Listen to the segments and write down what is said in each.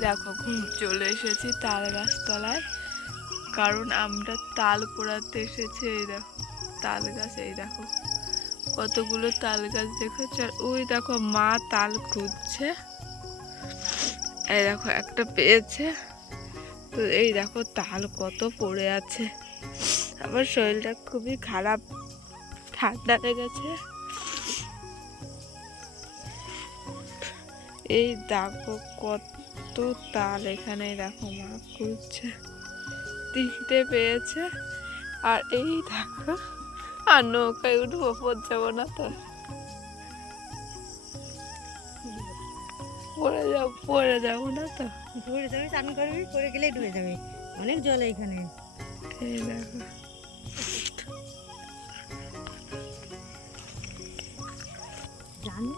দেখো, ঘুম চলে এসেছি তাল গাছতলায়। কারণ আমরা তাল পোড়াতে এসেছি, এই দেখো, তাল গাছ, এই দেখো। কতগুলো তাল গাছ দেখেছ? আর ওই দেখো, মা তাল খুঁজছে। এই দেখো, একটা পেয়েছে। তো এই দেখো, তাল কত পড়ে আছে। আমার শরীরটা খুবই খারাপ, ঠান্ডা লেগেছে। এই দেখো, কত তাল এখানে দেখো মা খুঁজছে তিনটে পেয়েছে। আর এই দেখো আর নৌকায় উঠবো ওপর যাব না তো। পড়ে যাব পড়ে যাব না তো। ডুবে যাবে চান করবি করে গেলে ডুবে যাবে। অনেক জল এখানে। এই দেখো। জানি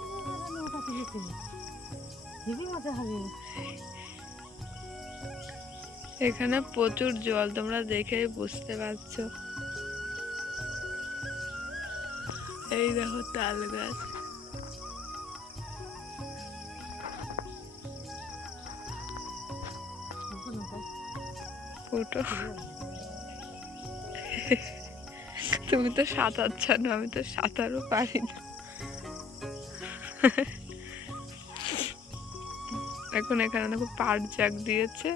এখানে প্রচুর জল, তোমরা দেখেই বুঝতে পারছ। এই দেখো তাল গাছ। তুমি তো সাঁতার জানো, আমি তো সাঁতারও পারি না। এখন এখানে দেখো পাট জাগ দিয়েছে।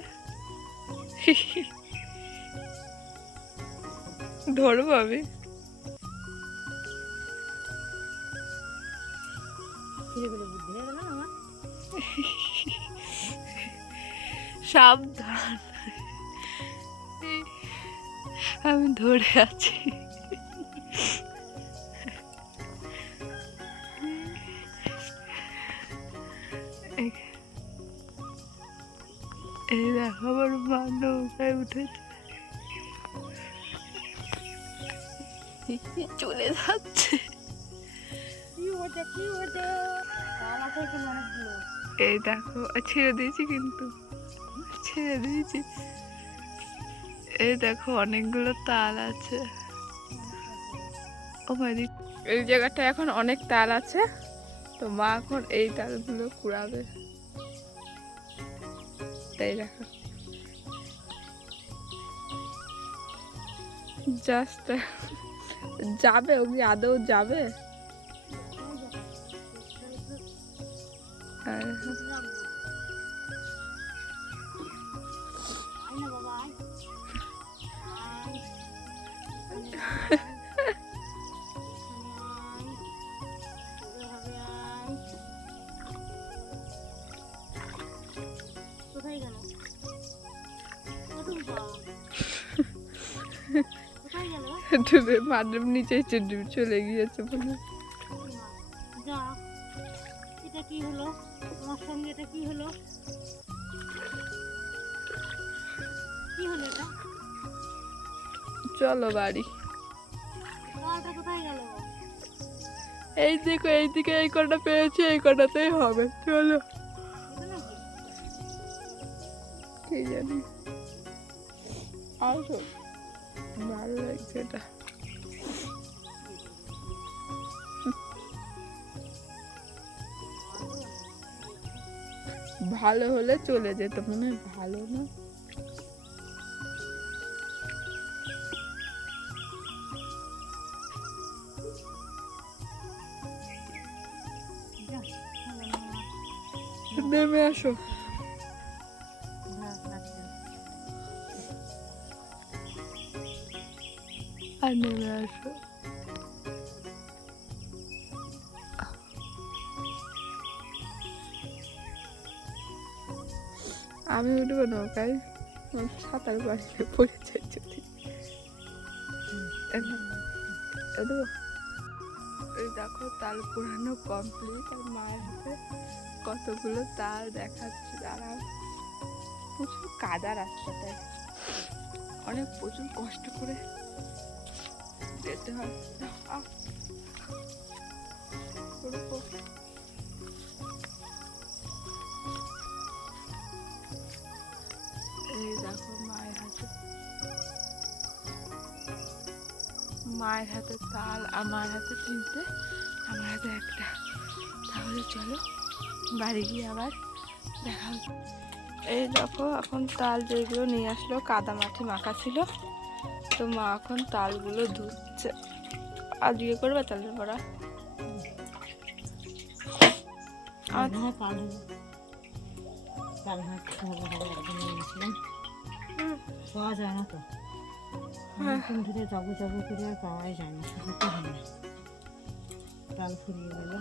ধরবো আমি। সাবধান। আমি ধরে আছি। আমার মা নৌকায় উঠেছে। চলে যাচ্ছে। এই দেখো ছেড়ে দিয়েছি কিন্তু। ছেড়ে দিয়েছি। এই দেখো অনেকগুলো তাল আছে। ও এই জায়গাটা এখন অনেক তাল আছে। তো মা এখন এই তালগুলো কুড়াবে। তাই দেখো। জাস্ট যাবে ও কি আদৌ যাবে? কোথায় গেল? ডুবে মানব নিচে ডুবে চলে গিয়েছে হয়। যা এটা কি হলো? তোমার সঙ্গে এটা কি হলো? কি হলো এটা? চলো বাড়ি। কোথায় গেল? এই দেখো এইদিকে এই কটা পেয়েছি এই কটাতেই হবে। চলো। কি জানি? আসো ভালো লাগছে এটা। ভালো হলে চলে যেত মনে ভালো না? নেমে আসো। আর নেমে আসো। আমি উঠবো নৌকায় সাঁতার পারলে পড়ে যাই যদি। এই দেখো, তাল পুরানো কমপ্লিট আর মায়ের হাতে কতগুলো তাল দেখাচ্ছে। তারা প্রচুর কাদা রাস্তাটায় অনেক প্রচুর কষ্ট করে যেতে হয় মায়ের হাতে। মায়ের হাতে তাল আমার হাতে তিনটে, আমার হাতে একটা। তাহলে চলো, বাড়ি গিয়ে আবার দেখা এই দেখো, এখন তাল যেগুলো নিয়ে আসলো কাদা মাটি মাখা ছিল। তো মা এখন তালগুলো ধুচ্ছে। আর আজকে করবে তালের হ্যাঁ হুম, পাওয়া যায় না তো। হ্যাঁ। অনেকক্ষণ ধরে যাব যাব করে আর পাওয়াই যায় না শুধু তো হয় না। কাল ফুরিয়ে গেল।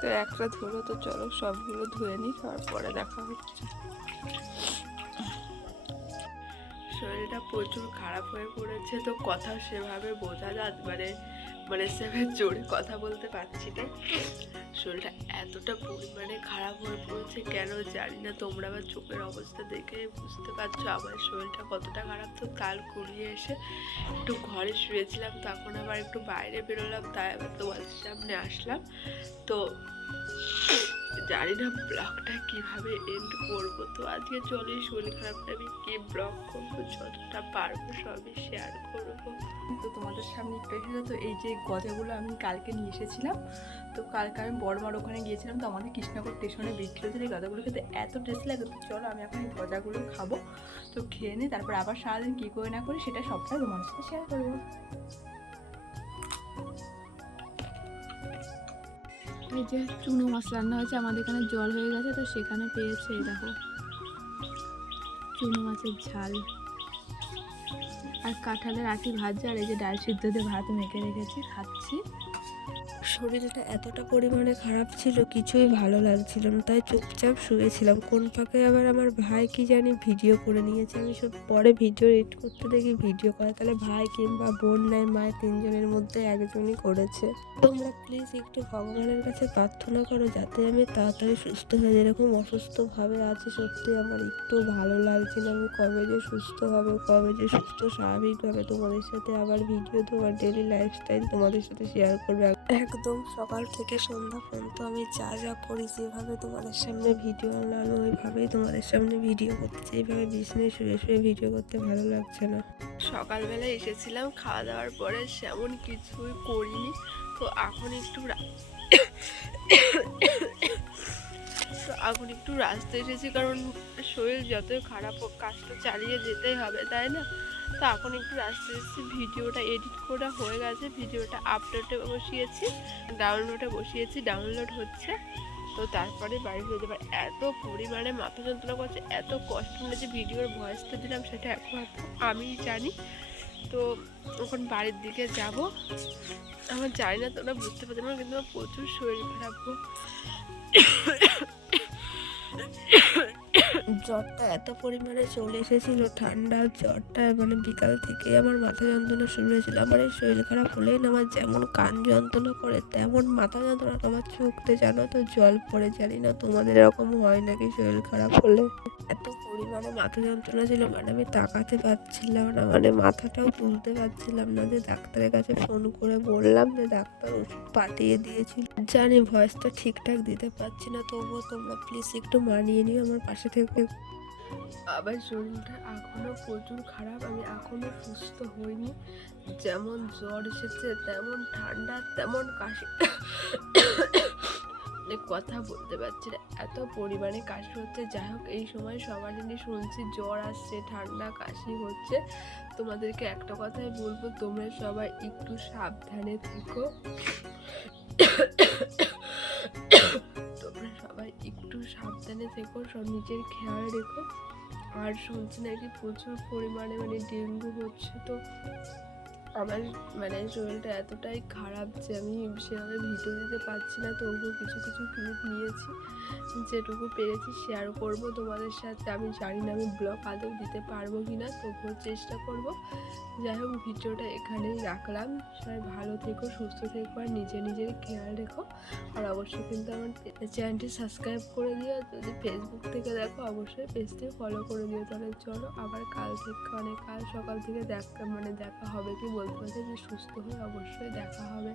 তো একটা ধুলো তো চলো সবগুলো ধুয়ে নিই তারপরে দেখা হচ্ছে। শরীরটা প্রচুর খারাপ হয়ে পড়েছে, তো কথা সেভাবে বোঝা যা মানে মানে সেভাবে জোরে কথা বলতে পারছি না। শরীরটা এতটা পরিমাণে খারাপ হয়ে পড়েছে কেন জানি না, তোমরা আমার চোখের অবস্থা দেখে বুঝতে পারছ আমার শরীরটা কতটা খারাপ। তো কাল কুড়িয়ে এসে একটু ঘরে শুয়েছিলাম, তখন আবার একটু বাইরে বেরোলাম, তাই আবার তোমাদের সামনে আসলাম। তো জানি না ব্লগটা কীভাবে এন্ড করব। তো আজকে চলে শরীর খারাপটা আমি কি ব্লগ করব, যতটা পারব সবই শেয়ার করব। তো তোমাদের সামনে একটু এসেছে, তো এই যে গজাগুলো আমি কালকে নিয়ে এসেছিলাম, তো কালকে আমি বড়মার ওখানে গিয়েছিলাম, তো আমাদের কৃষ্ণনগর স্টেশনে বিক্রি হয়েছিল এই গজাগুলো খেতে, এত টেস্ট লাগে, তো চলো আমি এখন এই গজাগুলো খাব, তো খেয়ে নিই তারপর আবার সারাদিন কী করে না করি সেটা সবটাই তোমাদের সাথে শেয়ার করব। এই যে চুনো মাছ রান্না হয়েছে, আমাদের এখানে জল হয়ে গেছে, তো সেখানে পেয়েছে দেখো। চুনো মাছের ঝাল। আর কাঁঠালের আটি ভাজা আর এই যে ডাল সিদ্ধ দিয়ে ভাত মেখে রেখেছি, খাচ্ছি। শরীরটা এতটা পরিমাণে খারাপ ছিল, কিছুই ভালো লাগছিল না, তাই চুপচাপ শুয়েছিলাম। কোন ফাঁকে আবার আমার ভাই কি জানি ভিডিও করে নিয়েছে, আমি সব পরে ভিডিও এডিট করতে দেখি, ভিডিও করে। তাহলে ভাই কিংবা বোন নাই, মায়ের তিনজনের মধ্যে একজনই করেছে। তোমরা প্লিজ একটু ভগবানের কাছে প্রার্থনা করো, যাতে আমি তাড়াতাড়ি সুস্থ হয়ে যেরকম অসুস্থভাবে আছি সত্যি, আমার একটু ভালো লাগছে না। আমি কবে যে সুস্থ হবে, কবে যে সুস্থ স্বাভাবিকভাবে তোমাদের সাথে আবার ভিডিও তোমার ডেলি লাইফস্টাইল তোমাদের সাথে শেয়ার করবে। একদম সকাল থেকে সন্ধ্যা পর্যন্ত আমি যা যা করি যেভাবে তোমাদের সামনে ভিডিও আনানো ওইভাবেই তোমাদের সামনে ভিডিও করতেছি। এইভাবে বিছনায় শুয়ে শুয়ে ভিডিও করতে ভালো লাগছে না। সকালবেলা এসেছিলাম খাওয়া দাওয়ার পরে সেমন কিছুই করিনি। তো এখন একটু তো এখন একটু রাস্তায় এসেছি, কারণ শরীর যতই খারাপ হোক কাজটা চালিয়ে যেতেই হবে, তাই না? তো এখন একটু রাস্তায় এসেছি, ভিডিওটা এডিট করা হয়ে গেছে, ভিডিওটা আপলোডে বসিয়েছি ডাউনলোডে বসিয়েছি ডাউনলোড হচ্ছে। তো তারপরে বাড়ি ফিরে যাবার এত পরিমাণে মাথা যন্ত্রণা করছে, এত কষ্ট হলে যে ভিডিওর ভয়েসটা দিলাম, সেটা একমাত্র আমিই জানি। তো এখন বাড়ির দিকে যাব। আমার জানি না তোমরা বুঝতে পারছ না, কিন্তু আমার প্রচুর শরীর খারাপ। জ্বরটা এত পরিমাণে চলে এসেছিল, ঠান্ডা জ্বরটা মানে বিকাল থেকে আমার মাথা যন্ত্রণা শুরু হয়েছিল। আমার এই শরীর খারাপ হলেই না, আমার যেমন কান যন্ত্রণা করে, তেমন মাথা যন্ত্রণা। আমার চোখতে জানো তো জল পড়ে, জানি না তোমাদের এরকম হয় নাকি শরীর খারাপ হলে। এত পরিমাণে মাথা যন্ত্রণা ছিল মানে আমি তাকাতে পারছিলাম না। মানে মাথাটাও তুলতে পারছিলাম না যে ডাক্তারের কাছে ফোন করে বললাম যে ডাক্তার ওষুধ পাঠিয়ে দিয়েছিল। জানি ভয়েসটা ঠিকঠাক দিতে পারছি না, তবুও তোমরা প্লিজ একটু মানিয়ে নিও আমার পাশে থেকে। আবার শরীরটা এখনও প্রচুর খারাপ, আমি এখনও সুস্থ হইনি। যেমন জ্বর এসেছে, তেমন ঠান্ডা, তেমন কাশি। মানে কথা বলতে পারছি না। এত পরিমাণে কাশি হচ্ছে। যাই হোক, এই সময় সবার সবারই শুনছি জ্বর আসছে, ঠান্ডা, কাশি হচ্ছে। তোমাদেরকে একটা কথাই বলব, তোমরা সবাই একটু সাবধানে থেকো। তোমরা সবাই একটু সাবধানে থেকো, সব নিজের খেয়াল রেখো। আর শুনছি নাকি প্রচুর পরিমাণে মানে ডেঙ্গু হচ্ছে তো। আমার মানে শরীরটা এতটাই খারাপ যে আমি সেভাবে ভিডিও দিতে পারছি না। তবুও কিছু কিছু ক্লিপ নিয়েছি, যেটুকু পেরেছি শেয়ার করব তোমাদের সাথে। আমি জানি না আমি ব্লগ আদৌ দিতে পারব কি না তবুও চেষ্টা করব। যাই হোক, ভিডিওটা এখানেই রাখলাম। সবাই ভালো থেকো, সুস্থ থেকো, আর নিজে নিজের খেয়াল রেখো। আর অবশ্যই কিন্তু আমার চ্যানেলটি সাবস্ক্রাইব করে দিও। যদি ফেসবুক থেকে দেখো, অবশ্যই পেজটি ফলো করে দিও। তাহলে চলো আবার কাল থেকে মানে কাল সকাল থেকে দেখা মানে দেখা হবে কি বলতে পারছি থেকে সুস্থ হয়ে অবশ্যই দেখা হবে।